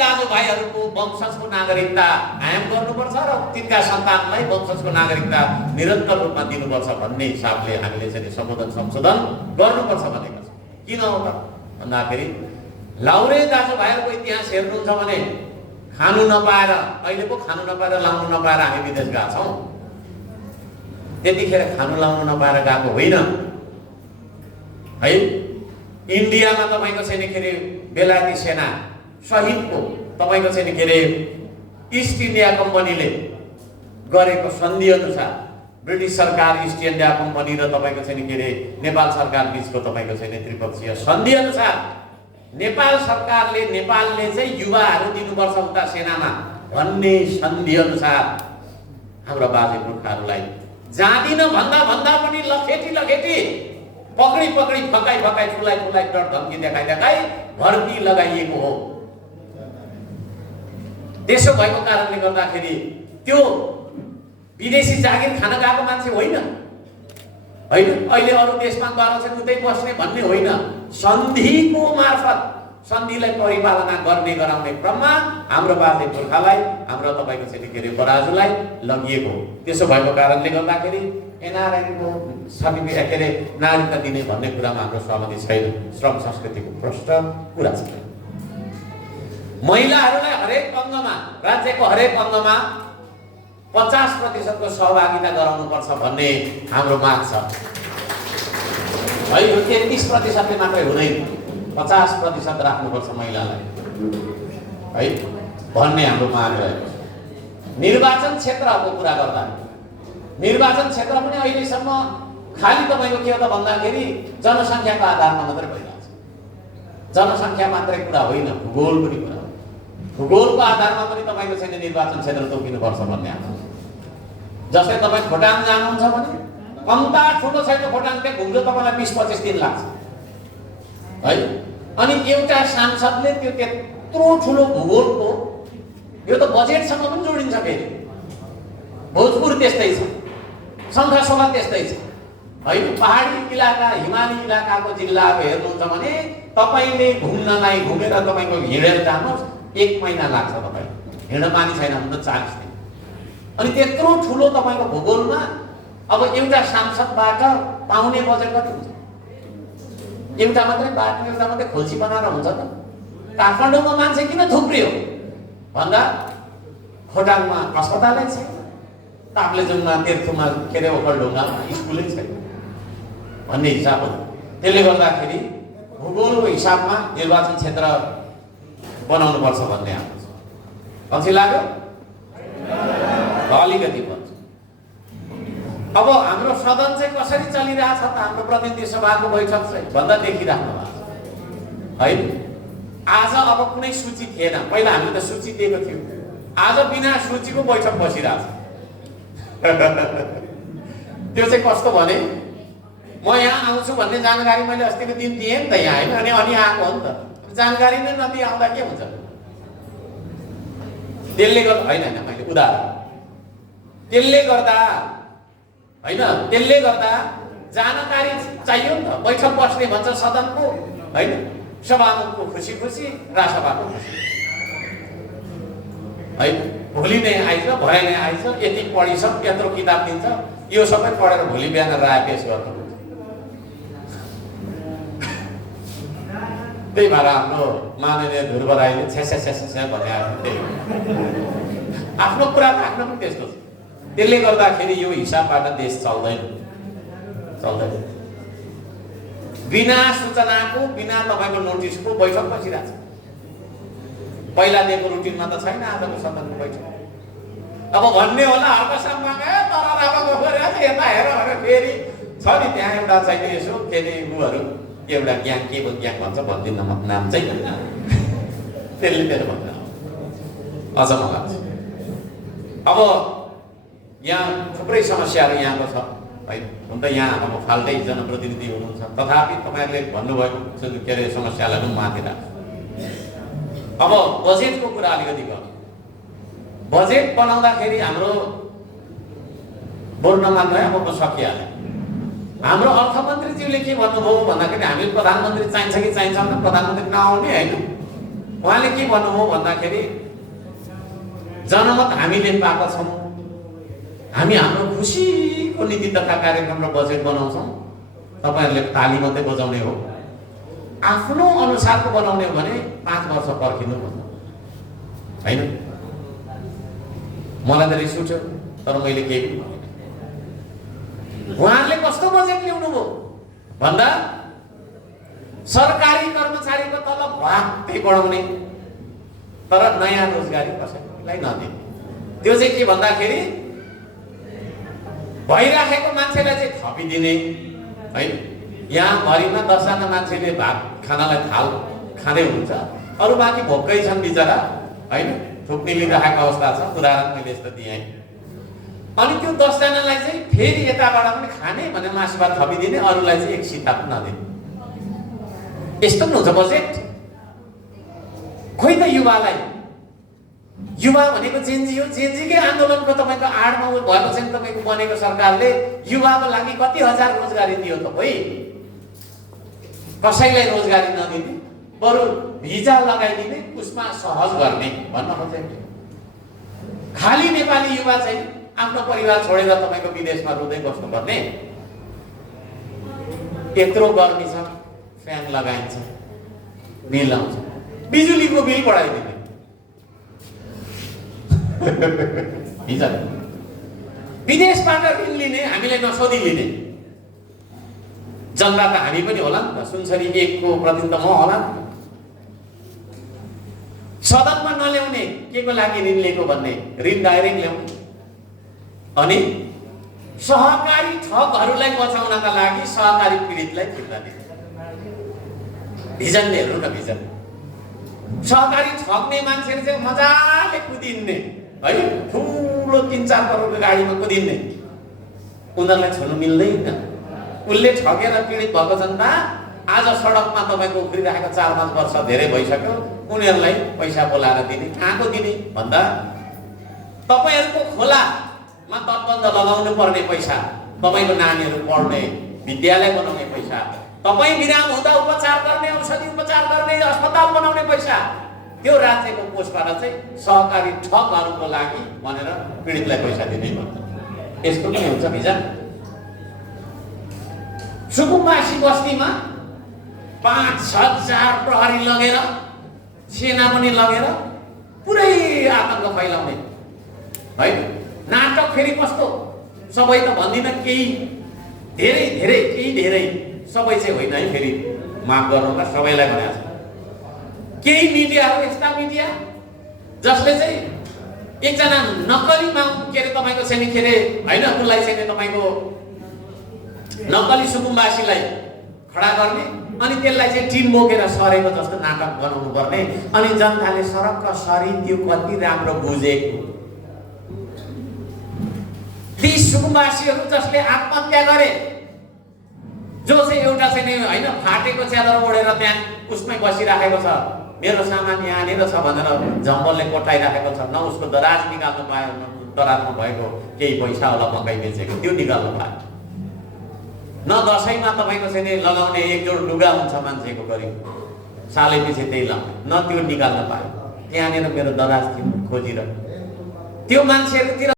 दाजुभाइहरूको वंशजको नागरिकता कायम गर्नुपर्छ र तिनका सन्तानलाई वंशजको नागरिकता निरन्तर रूपमा दिनुपर्छ भन्ने हिसाबले हामीले चाहिँ संशोधन गर्नुपर्छ भनेको छ। किन हो त भन्दाखेरि लाउरे दाजुभाइहरूको इतिहास हेर्नुहुन्छ भने खानु नपाएर, अहिले पो खानु नपाएर लाउनु नपाएर हामी विदेश गएका छौँ। त्यतिखेर खानु लाउनु नपाएर गएको होइन है। इन्डियामा तपाईँको चाहिँ के अरे बेलायती सेना सहितको तपाईँको चाहिँ के अरे इस्ट इन्डिया कम्पनीले गरेको सन्धि अनुसार ब्रिटिस सरकार, इस्ट इन्डिया कम्पनी र तपाईँको चाहिँ के अरे नेपाल सरकार बिचको तपाईँको चाहिँ त्रिपक्षीय सन्धि अनुसार नेपाल सरकारले नेपालले चाहिँ युवाहरू दिनुपर्छ उता सेनामा भन्ने सन्धि अनुसार हाम्रा बाजे पुर्खाहरूलाई जाँदिन भन्दा पनि लखेटी पकडी फकाई फुलाई डर धम्की देखाई भर्ती लगाइएको हो। त्यसो भएको कारणले गर्दाखेरि त्यो विदेशी जागिर खान गएको मान्छे होइन। अहिले अरू देशमा गएर चाहिँ उतै बस्ने भन्ने होइन। सन्धिको मार्फत सन्धिलाई परिपालना गर्ने गराउने क्रममा हाम्रो बाजे पुर्खालाई, हाम्रो तपाईँको चाहिँ के अरे बराजुलाई लगिएको। त्यसो भएको कारणले गर्दाखेरि एनआरआईको सर्टिफिकेट के अरे नागरिकता दिने भन्ने कुरामा हाम्रो सहमति छैन। श्रम संस्कृतिको प्रष्ट कुरा छ। महिलाहरूलाई हरेक अङ्गमा, राज्यको हरेक अङ्गमा 50% को सहभागिता गराउनुपर्छ भन्ने हाम्रो माग छ है। यो 33% मात्रै हुँदैन, 50% राख्नुपर्छ महिलालाई है भन्ने हाम्रो माग रहेको छ। निर्वाचन क्षेत्रको कुरा गर्दा निर्वाचन क्षेत्र पनि अहिलेसम्म खाली तपाईँको के हो त भन्दाखेरि जनसङ्ख्याको आधारमा मात्रै भइरहेको छ। जनसङ्ख्या मात्रै कुरा होइन, भूगोल पनि कुरा हो। भूगोलको आधारमा पनि तपाईँको छैन निर्वाचन क्षेत्र तोकिनुपर्छ भन्ने आएको छ। जस्तै तपाईँ खोटाङ जानुहुन्छ भने कम्ता ठुलो छैन, खोटाङ त्यहाँ घुम्नु तपाईँलाई 20-25 दिन लाग्छ है। अनि एउटा सांसदले त्यो त्यत्रो ठुलो भूगोलको यो त बजेटसँग पनि जोडिन्छ। फेरि भोजपुर त्यस्तै छ, शङ्खसभा त्यस्तै छ है। पहाडी इलाका, हिमाली इलाकाको जिल्लाहरू हेर्नुहुन्छ भने तपाईँले घुमेर तपाईँको हिँडेर जानुहोस् 1 महिना लाग्छ। तपाईँ हिँड्न मानी छैन भने त 40 दिन। अनि त्यत्रो ठुलो तपाईँको भूगोलमा अब एउटा सांसदबाट पाउने बजेट कति हुन्छ? एउटा मात्रै बाटो, एउटा मात्रै खोल्सी बनाएर हुन्छ त? काठमाडौँमा मान्छे किन थुप्रियो भन्दा खोटाङमा अस्पतालै छैन, ताप्लेजुङमा, तेर्थुमा के अरे ओखलढुङ्गामा स्कुलै छैन भन्ने हिसाब हो। त्यसले गर्दाखेरि भूगोलको हिसाबमा निर्वाचन क्षेत्र बनाउनुपर्छ भन्ने आएको छ। पछि लाग्यो अलिकति भन्छ। अब हाम्रो सदन चाहिँ कसरी चलिरहेछ त? हाम्रो प्रतिनिधि सभाको बैठक चाहिँ भन्दा देखिराख्नु भएको छ है। आज अब कुनै सूची थिएन, पहिला हामीले त सूची दिएको थियौँ। आज बिना सूचीको बैठक बसिरहेछ। त्यो चाहिँ कस्तो भने म यहाँ आउँछु भन्ने जानकारी मैले अस्तिको दिन दिएँ नि त यहाँ होइन, अनि आएको हो नि त। जानकारी नै नदिई आउँदा के हुन्छ? त्यसले गर्दा होइन मैले उदाहरण, त्यसले गर्दा जानकारी चाहियो नि त। बैठक बस्ने भन्छ सदनको होइन, सभामुखको खुसी राजसभाको खुसी है। भोलि नै आइज, भरे नै आइज, यति पढिस, यत्रो किताब दिन्छ, यो सबै पढेर भोलि बिहान राय पेश गर्नु। त्यही भएर हाम्रो माननीय ध्रुव राईले छ्या भने आफ्नो कुरा त आफ्नो पनि त्यस्तो छ। त्यसले गर्दाखेरि यो हिसाबबाट देश चल्दैन। बिना सूचनाको, बिना तपाईँको नोटिसको बैठक बसिरहेछ। पहिला दिएको रुटिनमा त छैन आजको सदनको बैठक। अब भन्ने होला हर्कसम्म यता हेर फेरि छ नि त्यहाँ एउटा चाहिँ यसो के अरे उहरू एउटा ग्याङ के भन्छ भन्दिनँ नाम चाहिँ त्यसले मेरो भन्छ अचम्म लाग्छ। अब यहाँ थुप्रै समस्याहरू यहाँको छ है। हुन त यहाँ अब फाल्टै जनप्रतिनिधि हुनुहुन्छ, तथापि तपाईँहरूले भन्नुभएको के अरे समस्यालाई पनि माथि राख्छ। अब बजेटको कुरा अलिकति गर्नु। बजेट बनाउँदाखेरि हाम्रो बोल्न मात्र अब सकिहाल्यो। हाम्रो अर्थमन्त्रीज्यूले के भन्नुभयो भन्दाखेरि हामीले प्रधानमन्त्री चाहिन्छ कि चाहिन्छ भने प्रधानमन्त्री नआउने होइन, उहाँले के भन्नुभयो भन्दाखेरि जनमत हामीले पाएका छौँ, हामी हाम्रो खुसीको नीति तथा कार्यक्रम र बजेट बनाउँछौँ, तपाईँहरूले ताली मात्रै बजाउने हो, आफ्नो अनुसारको बनाउने हो भने 5 वर्ष पर्खिनु भन्नु होइन। मलाई त रिस उठ्यो तर मैले केही पनि भनेन। उहाँहरूले कस्तो बजेट ल्याउनु भयो भन्दा सरकारी कर्मचारीको तलब भ्वाक्कै बढाउने तर नयाँ रोजगारी कसैलाई नदिने। त्यो चाहिँ के भन्दाखेरि भइराखेको मान्छेलाई चाहिँ थपिदिने होइन। यहाँ भरिमा 10 जना मान्छेले भात खानालाई थाल खाँदै हुन्छ, अरू बाँकी भोकै छन् बिचरा होइन, थुक्ने लिइराखेको अवस्था छ। उदाहरण मैले यस्तो दिएँ। अनि त्यो 10 जनालाई चाहिँ फेरि यताबाट पनि खाने भनेर मासु भात थपिदिने, अरूलाई चाहिँ एक सिता पनि नदिने। यस्तो पनि हुन्छ बजेट। खोइ त युवालाई, युवा भनेको जेनजी हो, जेनजीकै आन्दोलनको तपाईँको आडमा भएको छ नि। तपाईँको बनेको सरकारले युवाको लागि कति हजार रोजगारी दियो त खोइ, कसैलाई रोजगारी नदिने, बरु भिजा लगाइदिने, उसमा सहज गर्ने भन्न खोजेको। खाली नेपाली युवा चाहिँ आफ्नो परिवार छोडेर तपाईँको विदेशमा रुँदै बस्नुपर्ने। यत्रो गर्मी छ, फ्यान लगाइन्छ, बिल आउँछ, बिजुलीको बिल बढाइदिने। विदेशबाट ऋण लिने, हामीलाई नसोधी लिने। जनता त हामी पनि होला नि त, सुनसरी 1 को प्रतिनिधि म होला नि। सदनमा नल्याउने के को लागि ऋण लिएको भन्ने, ऋण डाइरेक्ट ल्याउने। अनि सहकारी ठगहरूलाई बचाउनका लागि सहकारी पीडितलाई फिर्ता दिने। भिजनले हेर्नु न, भिजन सहकारी ठग्ने मान्छेले चाहिँ मजाले कुदिन्ने है, ठुलो 3-4 करोडको गाडीमा कुदिन्ने, उनीहरूलाई छोड्नु मिल्दैन। उसले ठगेर पीडित भएको जनता आज सडकमा तपाईँको उफ्रिरहेको 4-5 वर्ष धेरै भइसक्यो, उनीहरूलाई पैसा बोलाएर दिने। कहाँको दिने भन्दा तपाईँहरूको खोलामा तटबन्ध लगाउनु पर्ने पैसा, तपाईँको नानीहरू पढ्ने विद्यालय बनाउने पैसा, तपाईँ बिराम हुँदा उपचार गर्ने, औषधि उपचार गर्ने, अस्पताल बनाउने पैसा, त्यो राज्यको कोषबाट चाहिँ सहकारी ठगहरूको लागि भनेर पीडितलाई पैसा दिने भन्छ। यस्तो पनि हुन्छ भिजन। सुकुम्बासी बस्तीमा 5,000 प्रहरी लगेर, सेना पनि लगेर पुरै आतंक फैलाउने है। नाटक फेरि कस्तो, सबै त भन्दिनँ, केही धेरै धेरै, केही धेरै, सबै चाहिँ होइन है, फेरि माफ गर्नुला, सबैलाई भनेको छ। केही मिडियाहरू यस्ता मिडिया जसले चाहिँ एकजना नक्कली के अरे तपाईँको चाहिँ के अरे होइन, उसलाई चाहिँ तपाईँको नक्कली सुकुम्बासीलाई खडा गर्ने, अनि त्यसलाई चाहिँ टिन बोकेर सरेको जस्तो नाटक बनाउनु पर्ने। अनि जनताले सरक्क सरी त्यो कति राम्रो बुझेको। ती सुकुम्बासीहरू जसले आत्महत्या गरे, जो चाहिँ एउटा चाहिँ होइन फाटेको च्यादर ओढेर त्यहाँ उसमै बसिराखेको छ, मेरो सामान यहाँनिर छ भनेर जम्बलले कोटाइराखेको छ, न उसको दराज निकाल्नु पायो, न दराजमा भएको केही पैसा होला मकै बेचेको त्यो निकाल्नु पायो, न दसैँमा तपाईँको चाहिँ लगाउने 1 जोड लुगा हुन्छ मान्छेको गरिब, सालैपछि त्यही लगाउने, न त्यो निकाल्न पायो। त्यहाँनिर मेरो दराज थियो खोजिरहेको। त्यो मान्छेहरूतिर